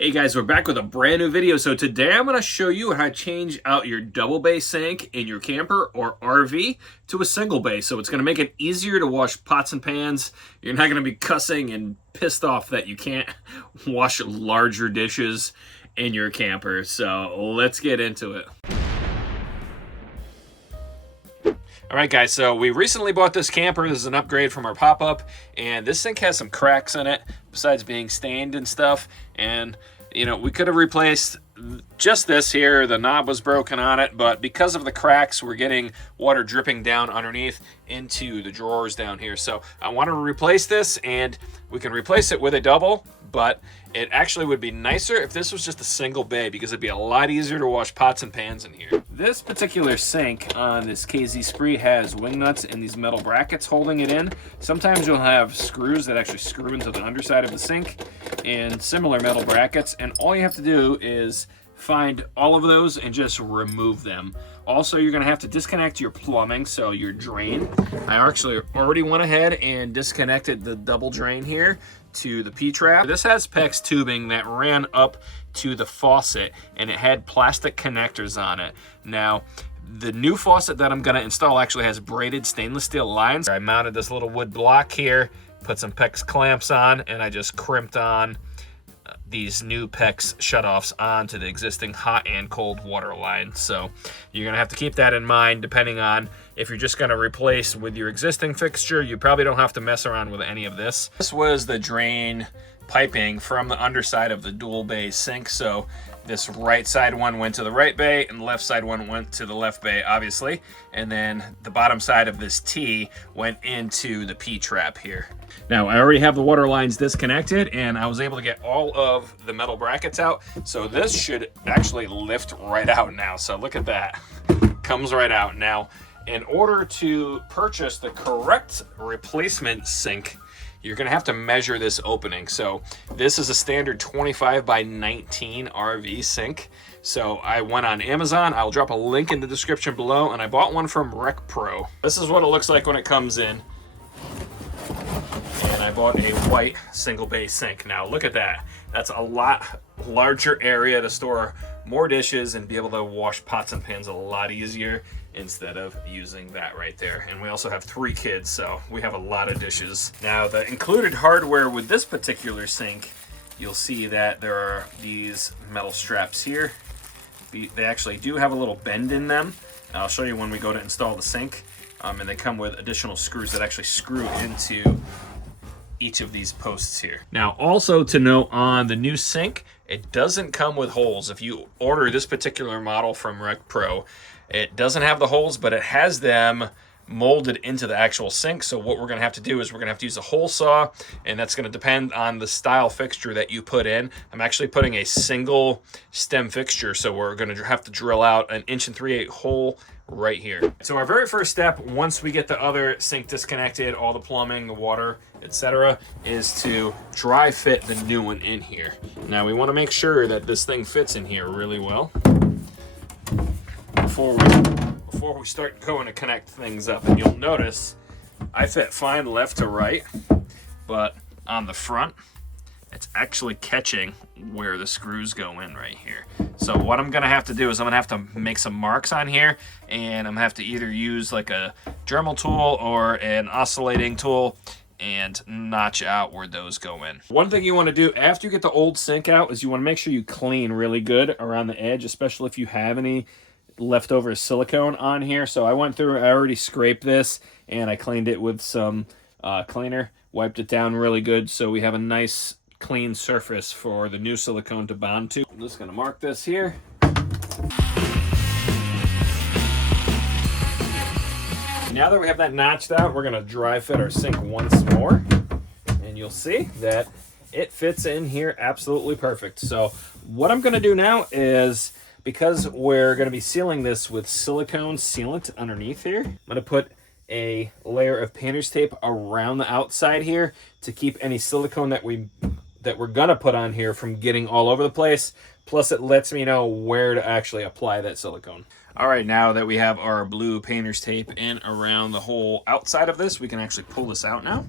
Hey guys, we're back with a brand new video. So today I'm going to show you how to change out your double bay sink in your camper or RV to a single bay. So it's going to make it easier to wash pots and pans. You're not going to be cussing and pissed off that you can't wash larger dishes in your camper. So let's get into it. All right, guys, so we recently bought this camper. This is an upgrade from our pop-up, and this sink has some cracks in it, besides being stained and stuff. And, you know, we could have replaced just this here. The knob was broken on it, but because of the cracks, we're getting water dripping down underneath into the drawers down here. So I want to replace this, and we can replace it with a double, but it actually would be nicer if this was just a single bay, because it'd be a lot easier to wash pots and pans in here. This particular sink on this KZ Spree has wing nuts and these metal brackets holding it in. Sometimes you'll have screws that actually screw into the underside of the sink and similar metal brackets, and all you have to do is find all of those and just remove them. Also, you're going to have to disconnect your plumbing, so your drain. I actually already went ahead and disconnected the double drain here to the P-trap. This has PEX tubing that ran up to the faucet, and it had plastic connectors on it. Now, the new faucet that I'm going to install actually has braided stainless steel lines. I mounted this little wood block here, put some PEX clamps on, and I just crimped on these new PEX shutoffs onto the existing hot and cold water line. So you're gonna have to keep that in mind. Depending on if you're just gonna replace with your existing fixture, you probably don't have to mess around with any of this. This was the drain piping from the underside of the dual bay sink. So this right side one went to the right bay and the left side one went to the left bay, obviously. And then the bottom side of this T went into the P-trap here. Now, I already have the water lines disconnected, and I was able to get all of the metal brackets out. So this should actually lift right out now. So look at that, comes right out. Now, in order to purchase the correct replacement sink, you're gonna have to measure this opening. So this is a standard 25 by 19 RV sink. So I went on Amazon. I'll drop a link in the description below, and I bought one from Rec Pro. This is what it looks like when it comes in. And I bought a white single bay sink. Now look at that. That's a lot larger area to store more dishes and be able to wash pots and pans a lot easier instead of using that right there. And we also have 3 kids, so we have a lot of dishes. Now, the included hardware with this particular sink, you'll see that there are these metal straps here. They actually do have a little bend in them. I'll show you when we go to install the sink. And they come with additional screws that actually screw into each of these posts here. Now, also to note on the new sink, it doesn't come with holes. If you order this particular model from Rec Pro, it doesn't have the holes, but it has them molded into the actual sink. So what we're gonna have to do is we're gonna have to use a hole saw, and that's gonna depend on the style fixture that you put in. I'm actually putting a single stem fixture, so we're gonna have to drill out an 1 3/8 hole right here. So our very first step, once we get the other sink disconnected, all the plumbing, the water, etc., is to dry fit the new one in here. Now we want to make sure that this thing fits in here really well before we start going to connect things up. And you'll notice I fit fine left to right, but on the front, it's actually catching where the screws go in right here. So what I'm gonna have to do is I'm gonna have to make some marks on here, and I'm gonna have to either use like a Dremel tool or an oscillating tool and notch out where those go in. One thing you wanna do after you get the old sink out is you wanna make sure you clean really good around the edge, especially if you have any leftover silicone on here. So I went through, I already scraped this, and I cleaned it with some cleaner, wiped it down really good, so we have a nice clean surface for the new silicone to bond to. I'm just gonna mark this here. Now that we have that notched out, we're gonna dry fit our sink once more, and you'll see that it fits in here absolutely perfect. So what I'm gonna do now is, because we're gonna be sealing this with silicone sealant underneath here, I'm gonna put a layer of painter's tape around the outside here to keep any silicone that we're gonna put on here from getting all over the place. Plus it lets me know where to actually apply that silicone. All right, now that we have our blue painter's tape in around the whole outside of this, we can actually pull this out now.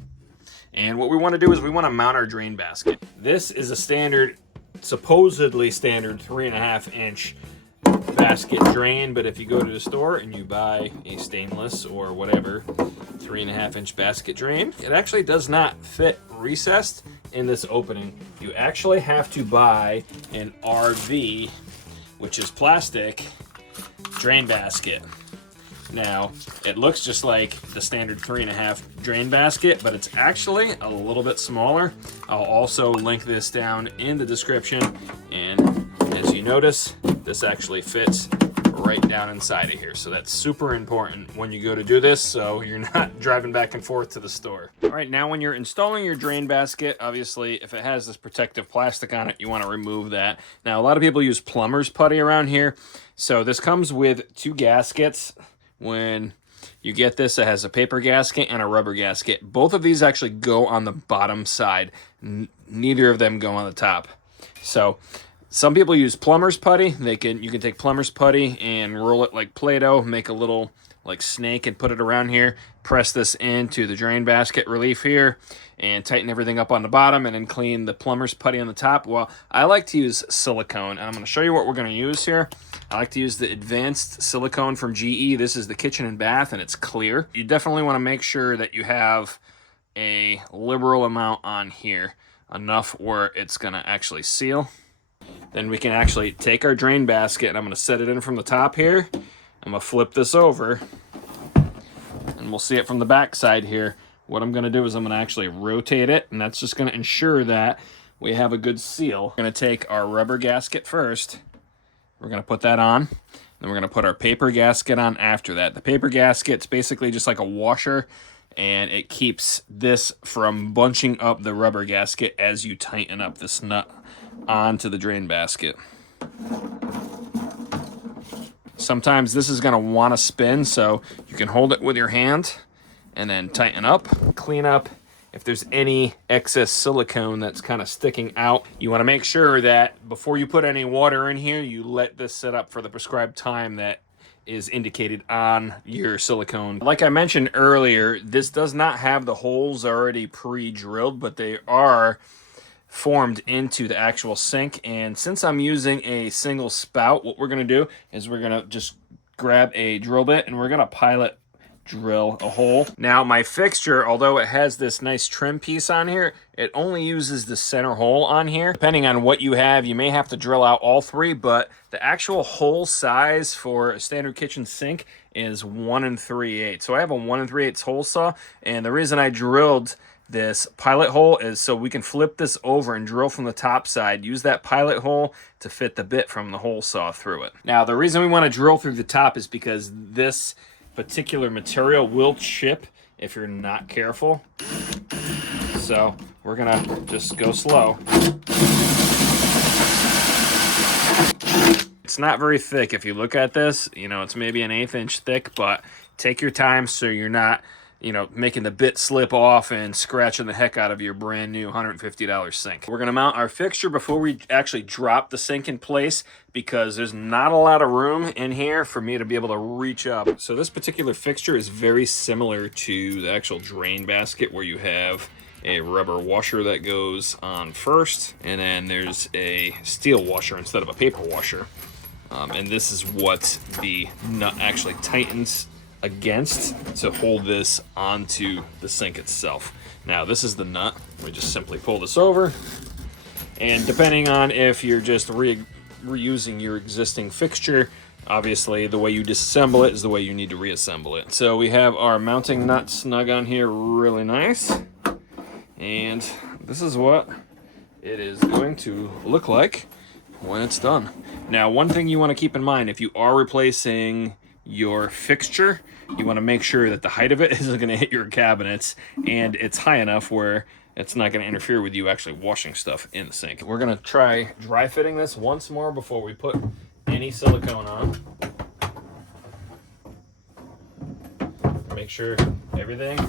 And what we want to do is we want to mount our drain basket. This is a standard supposedly standard 3.5-inch basket drain, but if you go to the store and you buy a stainless or whatever 3.5-inch basket drain, it actually does not fit recessed in this opening. You actually have to buy an RV, which is plastic, drain basket. Now, it looks just like the standard 3.5 drain basket, but it's actually a little bit smaller. I'll also link this down in the description, and as you notice, this actually fits right down inside of here. So that's super important when you go to do this, so you're not driving back and forth to the store. All right, now when you're installing your drain basket, obviously if it has this protective plastic on it, you want to remove that. Now, a lot of people use plumber's putty around here. So this comes with 2 gaskets. When you get this, it has a paper gasket and a rubber gasket. Both of these actually go on the bottom side. Neither of them go on the top. So some people use plumber's putty. You can take plumber's putty and roll it like Play-Doh, make a little like snake and put it around here. Press this into the drain basket relief here and tighten everything up on the bottom, and then clean the plumber's putty on the top. Well, I like to use silicone, and I'm going to show you what we're going to use here. I like to use the advanced silicone from GE. This is the kitchen and bath, and it's clear. You definitely want to make sure that you have a liberal amount on here, enough where it's going to actually seal. Then we can actually take our drain basket, and I'm going to set it in from the top here. I'm going to flip this over, and we'll see it from the back side here. What I'm going to do is I'm going to actually rotate it, and that's just going to ensure that we have a good seal. We're going to take our rubber gasket first. We're going to put that on. Then we're going to put our paper gasket on after that. The paper gasket's basically just like a washer, and it keeps this from bunching up the rubber gasket as you tighten up this nut onto the drain basket. Sometimes this is going to want to spin, so you can hold it with your hand and then tighten up, clean up. If there's any excess silicone that's kind of sticking out, you want to make sure that before you put any water in here, you let this sit up for the prescribed time that is indicated on your silicone. Like I mentioned earlier, this does not have the holes already pre-drilled, but they are formed into the actual sink. And since I'm using a single spout, what we're going to do is we're going to just grab a drill bit and we're going to pilot drill a hole. Now my fixture, although it has this nice trim piece on here, it only uses the center hole on here. Depending on what you have, you may have to drill out all 3, but the actual hole size for a standard kitchen sink is 1 3/8. So I have a 1 3/8 hole saw, and the reason I drilled this pilot hole is so we can flip this over and drill from the top side, use that pilot hole to fit the bit from the hole saw through it. Now the reason we want to drill through the top is because this particular material will chip if you're not careful. So we're gonna just go slow. It's not very thick. If you look at this, it's maybe an 1/8 inch thick, but take your time so you're not, making the bit slip off and scratching the heck out of your brand new $150 sink. We're gonna mount our fixture before we actually drop the sink in place, because there's not a lot of room in here for me to be able to reach up. So this particular fixture is very similar to the actual drain basket, where you have a rubber washer that goes on first, and then there's a steel washer instead of a paper washer. And this is what the nut actually tightens against to hold this onto the sink itself. Now this is the nut. We just simply pull this over, and depending on if you're just reusing your existing fixture, obviously the way you disassemble it is the way you need to reassemble it. So we have our mounting nut snug on here really nice, and this is what it is going to look like when it's done. Now, one thing you want to keep in mind, if you are replacing your fixture, you want to make sure that the height of it isn't going to hit your cabinets, and it's high enough where it's not going to interfere with you actually washing stuff in the sink. We're going to try dry fitting this once more before we put any silicone on. Make sure everything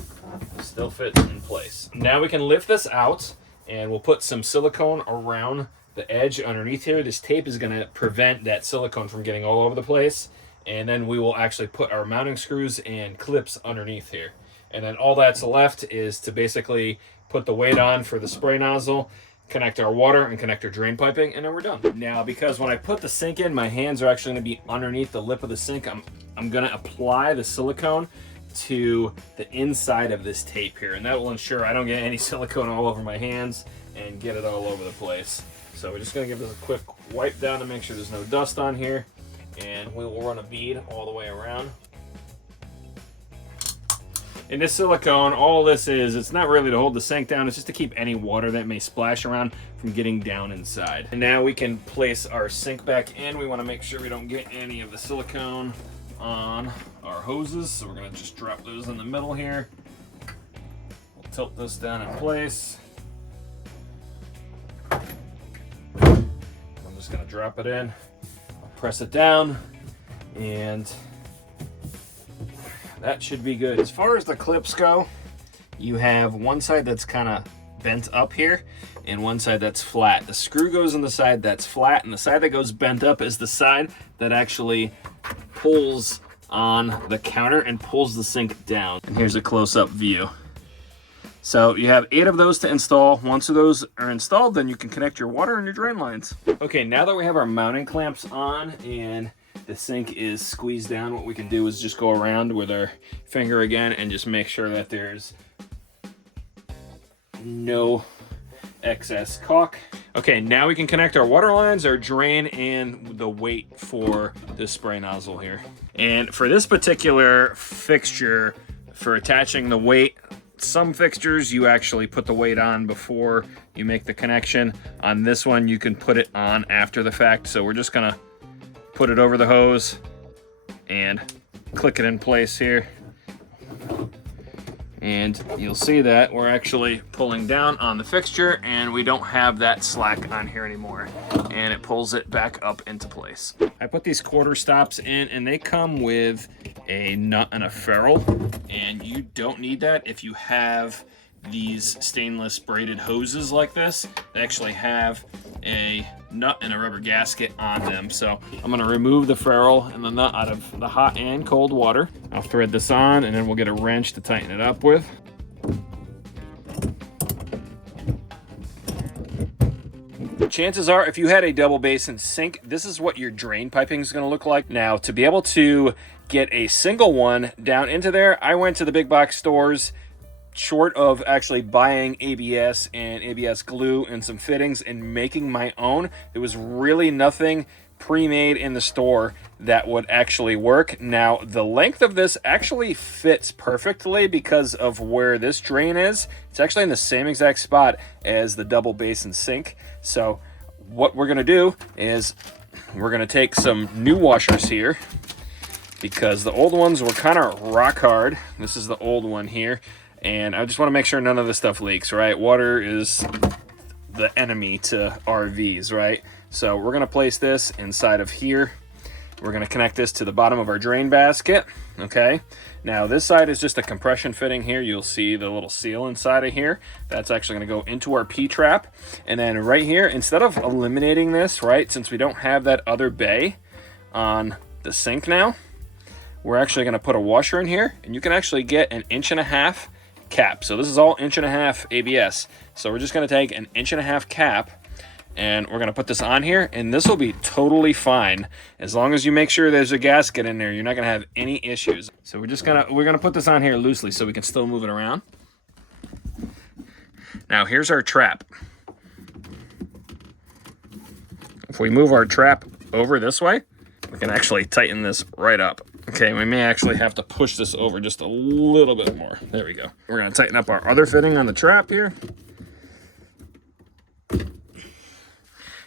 still fits in place. Now we can lift this out, and we'll put some silicone around the edge underneath here. This tape is going to prevent that silicone from getting all over the place. And then we will actually put our mounting screws and clips underneath here. And then all that's left is to basically put the weight on for the spray nozzle, connect our water and connect our drain piping, and then we're done. Now, because when I put the sink in, my hands are actually gonna be underneath the lip of the sink, I'm gonna apply the silicone to the inside of this tape here, and that will ensure I don't get any silicone all over my hands and get it all over the place. So we're just gonna give this a quick wipe down to make sure there's no dust on here, and we will run a bead all the way around. And this silicone, all this is, it's not really to hold the sink down, it's just to keep any water that may splash around from getting down inside. And now we can place our sink back in. We wanna make sure we don't get any of the silicone on our hoses. So we're gonna just drop those in the middle here. We'll tilt this down in place. I'm just gonna drop it in, press it down, and that should be good. As far as the clips go, you have one side that's kind of bent up here and one side that's flat. The screw goes on the side that's flat, and the side that goes bent up is the side that actually pulls on the counter and pulls the sink down. And here's a close-up view. So you have 8 of those to install. Once of those are installed, then you can connect your water and your drain lines. Okay, now that we have our mounting clamps on and the sink is squeezed down, what we can do is just go around with our finger again and just make sure that there's no excess caulk. Okay, now we can connect our water lines, our drain, and the weight for the spray nozzle here. And for this particular fixture, for attaching the weight, some fixtures you actually put the weight on before you make the connection. On this one, you can put it on after the fact. So we're just gonna put it over the hose and click it in place here. And you'll see that we're actually pulling down on the fixture and we don't have that slack on here anymore. And it pulls it back up into place. I put these quarter stops in and they come with a nut and a ferrule. And you don't need that if you have these stainless braided hoses like this. They actually have a nut and a rubber gasket on them. So I'm gonna remove the ferrule and the nut out of the hot and cold water. I'll thread this on and then we'll get a wrench to tighten it up with. Chances are, if you had a double basin sink, this is what your drain piping is going to look like. Now, to be able to get a single one down into there, I went to the big box stores, short of actually buying ABS and ABS glue and some fittings and making my own. There was really nothing pre-made in the store that would actually work. Now, the length of this actually fits perfectly because of where this drain is. It's actually in the same exact spot as the double basin sink. So what we're gonna do is we're gonna take some new washers here because the old ones were kind of rock hard. This is the old one here. And I just want to make sure none of this stuff leaks, right? Water is the enemy to RVs, right? So we're going to place this inside of here. We're going to connect this to the bottom of our drain basket, okay? Now this side is just a compression fitting here. You'll see the little seal inside of here. That's actually going to go into our P-trap. And then right here, instead of eliminating this, right, since we don't have that other bay on the sink now, we're actually going to put a washer in here, and you can actually get an 1.5 inch cap. So this is all 1.5 inch ABS. So we're just going to take an 1.5 inch cap and we're going to put this on here, and this will be totally fine as long as you make sure there's a gasket in there. You're not going to have any issues. So we're going to put this on here loosely so we can still move it around. Now here's our trap. If we move our trap over this way, we can actually tighten this right up. Okay, we may actually have to push this over just a little bit more. There we go. We're going to tighten up our other fitting on the trap here.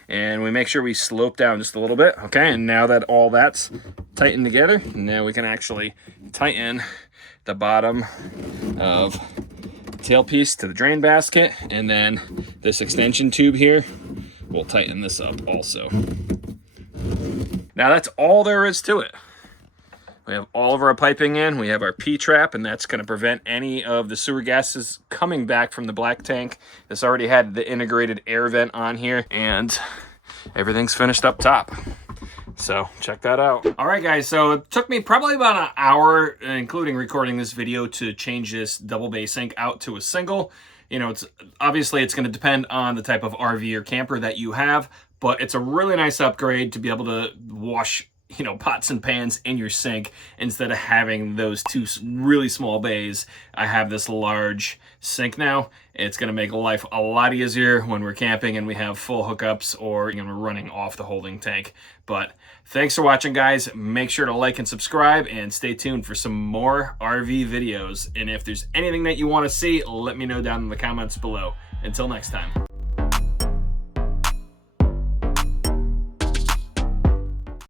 And we make sure we slope down just a little bit. Okay, and now that all that's tightened together, now we can actually tighten the bottom of the tailpiece to the drain basket. And then this extension tube here, we'll tighten this up also. Now that's all there is to it. We have all of our piping in, we have our P-trap, and that's going to prevent any of the sewer gases coming back from the black tank. This already had the integrated air vent on here, and everything's finished up top. So check that out. All right, guys, so it took me probably about an hour, including recording this video, to change this double bay sink out to a single. You know, it's obviously it's going to depend on the type of RV or camper that you have, but it's a really nice upgrade to be able to wash, you know, pots and pans in your sink instead of having those two really small bays. I have this large sink now. It's going to make life a lot easier when we're camping and we have full hookups, or, you know, we're running off the holding tank. But thanks for watching, guys. Make sure to like and subscribe and stay tuned for some more RV videos. And if there's anything that you want to see, let me know down in the comments below. Until next time.